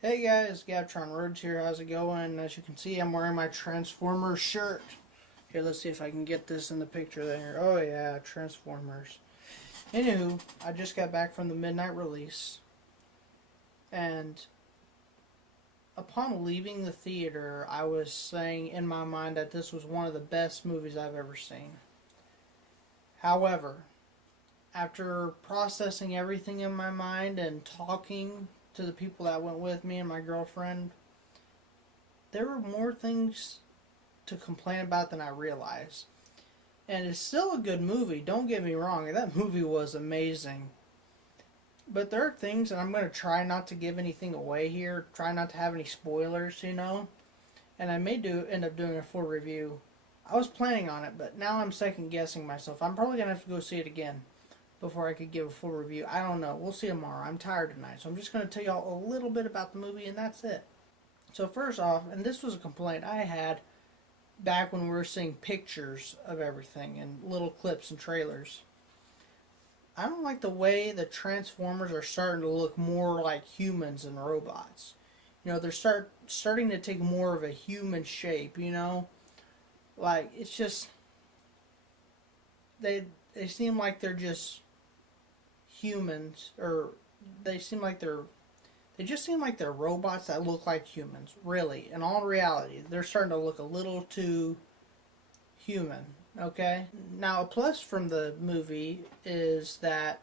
Hey guys, Gavtron Roads here. How's it going? As you can see, I'm wearing my Transformers shirt. Here, let's see if I can get this in the picture there. Oh yeah, Transformers. Anywho, I just got back from the midnight release, and upon leaving the theater, I was saying in my mind that this was one of the best movies I've ever seen. However, after processing everything in my mind and talking to the people that went with me and my girlfriend, there were more things to complain about than I realized. And it's still a good movie, don't get me wrong. That movie was amazing. But there are things, and I'm going to try not to give anything away here, try not to have any spoilers. And I may end up doing a full review. I was planning on it, but now I'm second guessing myself. I'm probably going to have to go see it again before I could give a full review. I don't know. We'll see tomorrow. I'm tired tonight, so I'm just going to tell y'all a little bit about the movie, and that's it. So first off, and this was a complaint I had back when we were seeing pictures of everything and little clips and trailers. I don't like the way the Transformers are starting to look more like humans and robots. They're starting to take more of a human shape. Like it's just they seem like they're just humans, or they seem like they just seem like they're robots that look like humans. Really, in all reality, they're starting to look a little too human. Okay. Now, a plus from the movie is that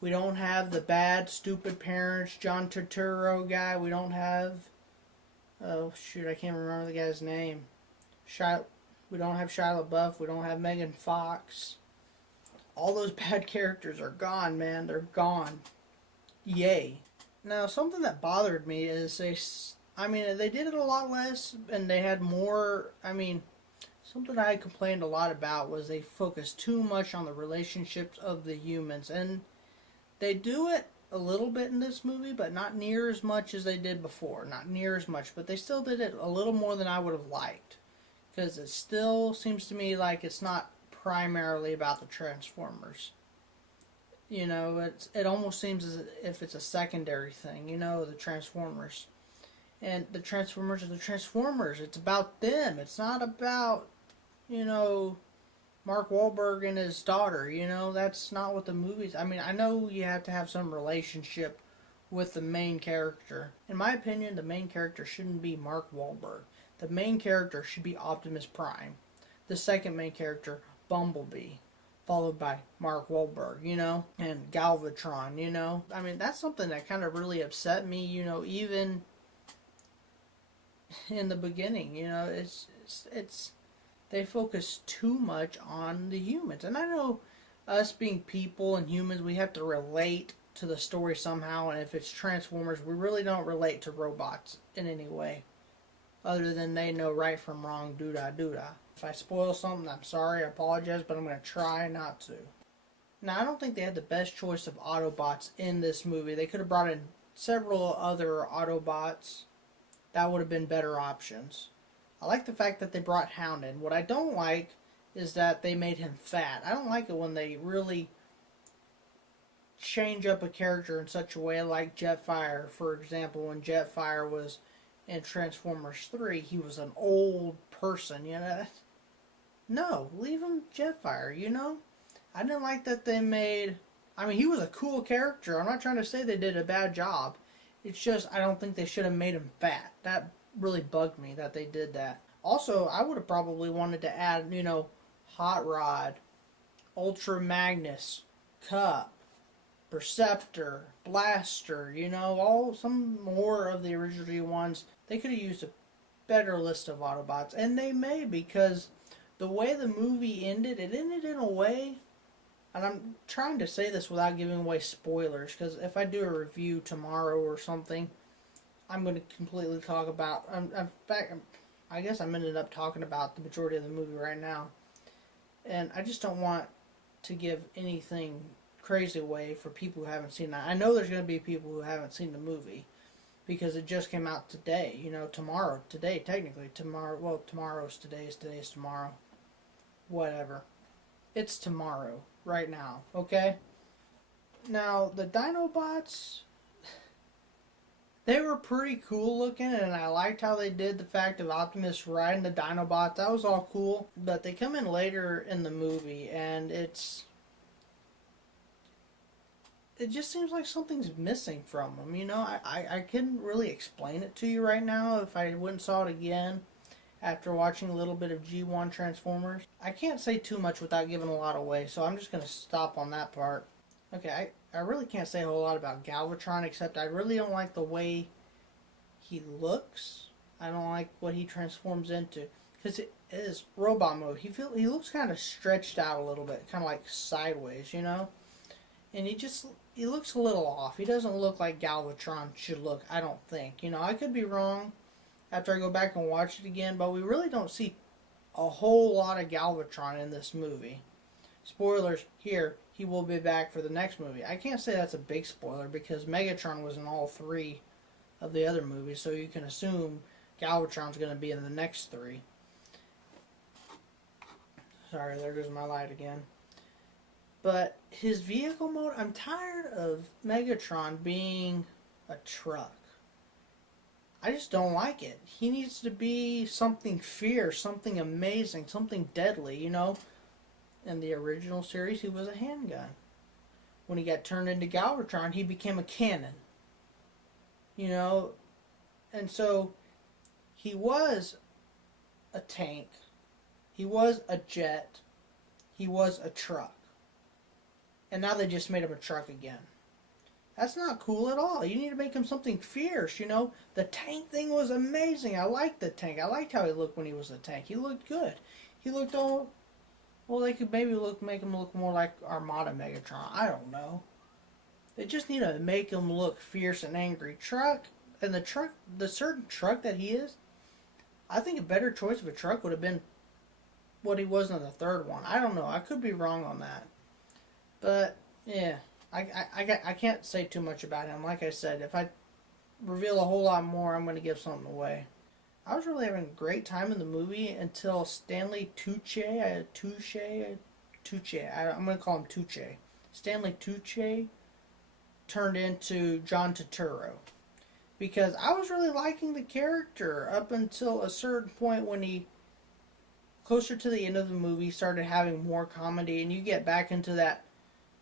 we don't have the bad, stupid parents, John Turturro guy. We don't have. Oh shoot, I can't remember the guy's name. We don't have Shia LaBeouf. We don't have Megan Fox. All those bad characters are gone, man. They're gone. Yay. Now, something that bothered me is they did it a lot less, and they had more. Something I complained a lot about was they focused too much on the relationships of the humans, and they do it a little bit in this movie, but not near as much as they did before. Not near as much, but they still did it a little more than I would have liked, because it still seems to me like it's not primarily about the Transformers. It almost seems as if it's a secondary thing. The Transformers, and the Transformers are the Transformers. It's about them. It's not about Mark Wahlberg and his daughter. That's not what the movies. I know you have to have some relationship with the main character. In my opinion, the main character shouldn't be Mark Wahlberg. The main character should be Optimus Prime. The second main character, Bumblebee, followed by Mark Wahlberg, and Galvatron. That's something that kind of really upset me, even in the beginning. It's they focus too much on the humans. And I know us being people and humans, we have to relate to the story somehow, and if it's Transformers, we really don't relate to robots in any way, other than they know right from wrong, doo-dah. If I spoil something, I'm sorry, I apologize, but I'm going to try not to. Now, I don't think they had the best choice of Autobots in this movie. They could have brought in several other Autobots. That would have been better options. I like the fact that they brought Hound in. What I don't like is that they made him fat. I don't like it when they really change up a character in such a way, like Jetfire, for example. When Jetfire was in Transformers 3, he was an old person, No, leave him Jetfire, I didn't like that they made... he was a cool character. I'm not trying to say they did a bad job. It's just, I don't think they should have made him fat. That really bugged me that they did that. Also, I would have probably wanted to add, Hot Rod, Ultra Magnus, Cup, Perceptor, Blaster, some more of the original ones. They could have used a better list of Autobots, and they may, because the way the movie ended, it ended in a way, and I'm trying to say this without giving away spoilers, because if I do a review tomorrow or something, I'm going to completely talk about... In fact, I guess I'm ended up talking about the majority of the movie right now. And I just don't want to give anything crazy away for people who haven't seen that. I know there's going to be people who haven't seen the movie, because it just came out today. Tomorrow. Today, technically. Tomorrow. Well, tomorrow's today's tomorrow. Whatever. It's tomorrow. Right now. Okay? Now, the Dinobots... They were pretty cool looking, and I liked how they did the fact of Optimus riding the Dinobots. That was all cool. But they come in later in the movie, and it just seems like something's missing from them. You know, I couldn't really explain it to you right now if I went and saw it again after watching a little bit of G1 Transformers. I can't say too much without giving a lot away, so I'm just going to stop on that part. Okay, I really can't say a whole lot about Galvatron, except I really don't like the way he looks. I don't like what he transforms into, because it is robot mode. He looks kind of stretched out a little bit, kind of like sideways, you know? And he looks a little off. He doesn't look like Galvatron should look, I don't think. You know, I could be wrong after I go back and watch it again, but we really don't see a whole lot of Galvatron in this movie. Spoilers here, he will be back for the next movie. I can't say that's a big spoiler because Megatron was in all three of the other movies, so you can assume Galvatron's going to be in the next three. Sorry, there goes my light again. But his vehicle mode, I'm tired of Megatron being a truck. I just don't like it. He needs to be something fierce, something amazing, something deadly, you know? In the original series, he was a handgun. When he got turned into Galvatron, he became a cannon. You know? And so, he was a tank. He was a jet. He was a truck. And now they just made him a truck again. That's not cool at all. You need to make him something fierce, you know? The tank thing was amazing. I liked the tank. I liked how he looked when he was a tank. He looked good. He looked all... Well, they could maybe make him look more like Armada Megatron. I don't know. They just need to make him look fierce and angry. The certain truck that he is, I think a better choice of a truck would have been what he was in the third one. I don't know. I could be wrong on that. But, yeah. I can't say too much about him. Like I said, if I reveal a whole lot more, I'm going to give something away. I was really having a great time in the movie until Stanley Tucci. I'm going to call him Tucci. Stanley Tucci turned into John Turturro. Because I was really liking the character up until a certain point when he, closer to the end of the movie, started having more comedy. And you get back into that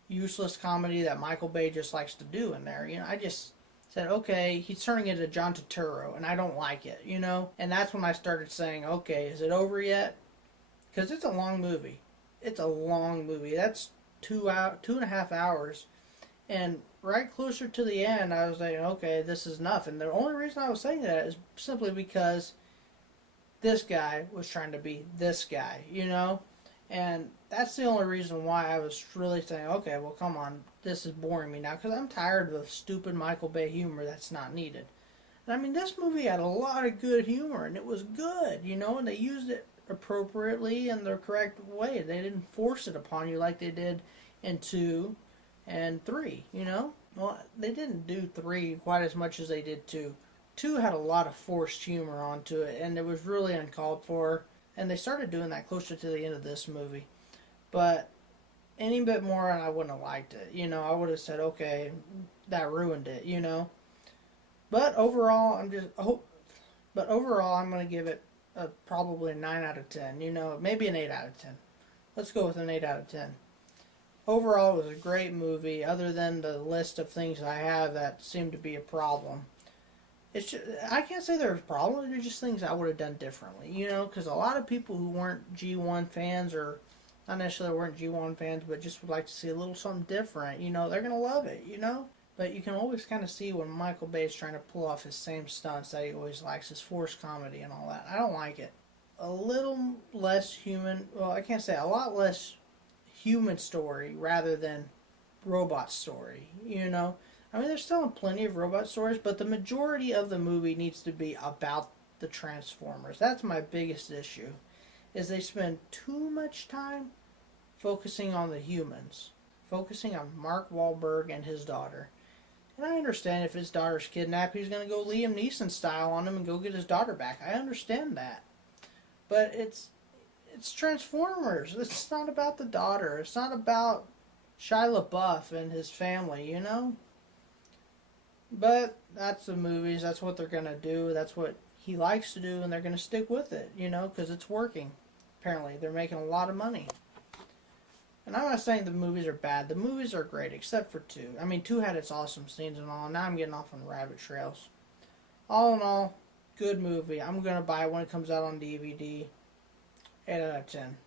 useless comedy that Michael Bay just likes to do in there. You know, I just said, okay, he's turning into John Turturro, and I don't like it, you know? And that's when I started saying, okay, is it over yet? Because it's a long movie. It's a long movie. That's 2.5 hours. And right closer to the end, I was saying, okay, this is enough. And the only reason I was saying that is simply because this guy was trying to be this guy, you know? And that's the only reason why I was really saying, okay, well, come on, this is boring me now, because I'm tired of the stupid Michael Bay humor that's not needed. And I mean, this movie had a lot of good humor, and it was good, you know, and they used it appropriately in the correct way. They didn't force it upon you like they did in 2 and 3, you know? Well, they didn't do 3 quite as much as they did 2. 2 had a lot of forced humor onto it, and it was really uncalled for. And they started doing that closer to the end of this movie. But any bit more and I wouldn't have liked it. You know, I would have said, okay, that ruined it, you know. But overall, I'm going to give it probably a 9 out of 10. You know, maybe an 8 out of 10. Let's go with an 8 out of 10. Overall, it was a great movie, other than the list of things I have that seem to be a problem. It's just, I can't say there's problems, they're just things I would have done differently, you know, because a lot of people who weren't G1 fans, or not necessarily weren't G1 fans, but just would like to see a little something different, you know, they're going to love it, you know. But you can always kind of see when Michael Bay is trying to pull off his same stunts that he always likes, his forced comedy and all that. I don't like it. A little less human, well, I can't say, a lot less human story rather than robot story, you know. I mean, there's still plenty of robot stories, but the majority of the movie needs to be about the Transformers. That's my biggest issue, is they spend too much time focusing on the humans, focusing on Mark Wahlberg and his daughter. And I understand if his daughter's kidnapped, he's going to go Liam Neeson style on him and go get his daughter back. I understand that. But it's Transformers. It's not about the daughter. It's not about Shia LaBeouf and his family, you know? But that's the movies. That's what they're gonna do. That's what he likes to do, and they're gonna stick with it. You know, because it's working. Apparently, they're making a lot of money. And I'm not saying the movies are bad. The movies are great, except for 2. I mean, 2 had its awesome scenes and all. Now I'm getting off on rabbit trails. All in all, good movie. I'm gonna buy it when it comes out on DVD. 8 out of 10.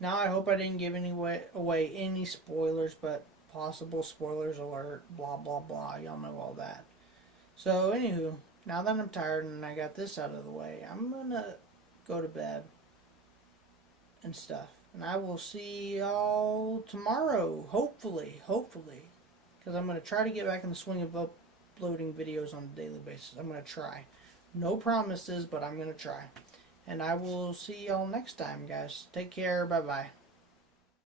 Now I hope I didn't give away any spoilers, but possible spoilers alert, blah blah blah, y'all know all that. So anywho, now that I'm tired and I got this out of the way, I'm gonna go to bed and stuff. And I will see y'all tomorrow, hopefully, because I'm gonna try to get back in the swing of uploading videos on a daily basis. I'm gonna try. No promises, but I'm gonna try. And I will see y'all next time, guys. Take care. Bye-bye.